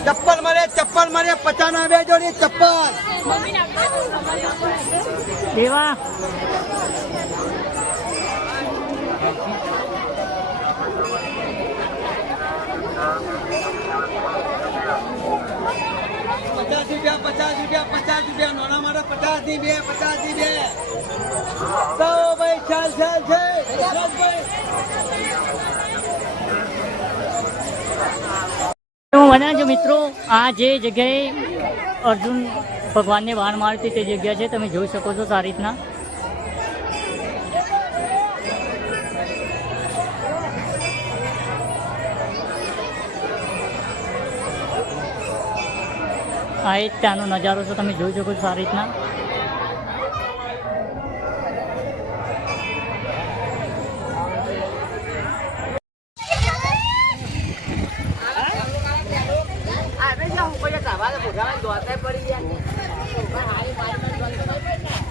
ચપ્પલ મળે ચપ્પલ મળે પચાના બે જોડી ચપ્પલ દેવા પચાસ રૂપિયા પચાસ રૂપિયા પચાસ રૂપિયા નાના મારા પચાસ ની બે પચાસ ની બે તો ભાઈ ચાલ ચાલ વના જો મિત્રો, આ જે જગ્યાએ અર્જુન ભગવાનને વાણ મારતી તે જગ્યા છે, તમે જોઈ શકો છો સારી રીતના. આ એક ત્યાંનો નજારો છે, તમે જોઈ શકો છો સારી રીતના. આવા તો ભોગામાં દોતાય પડી ગયા.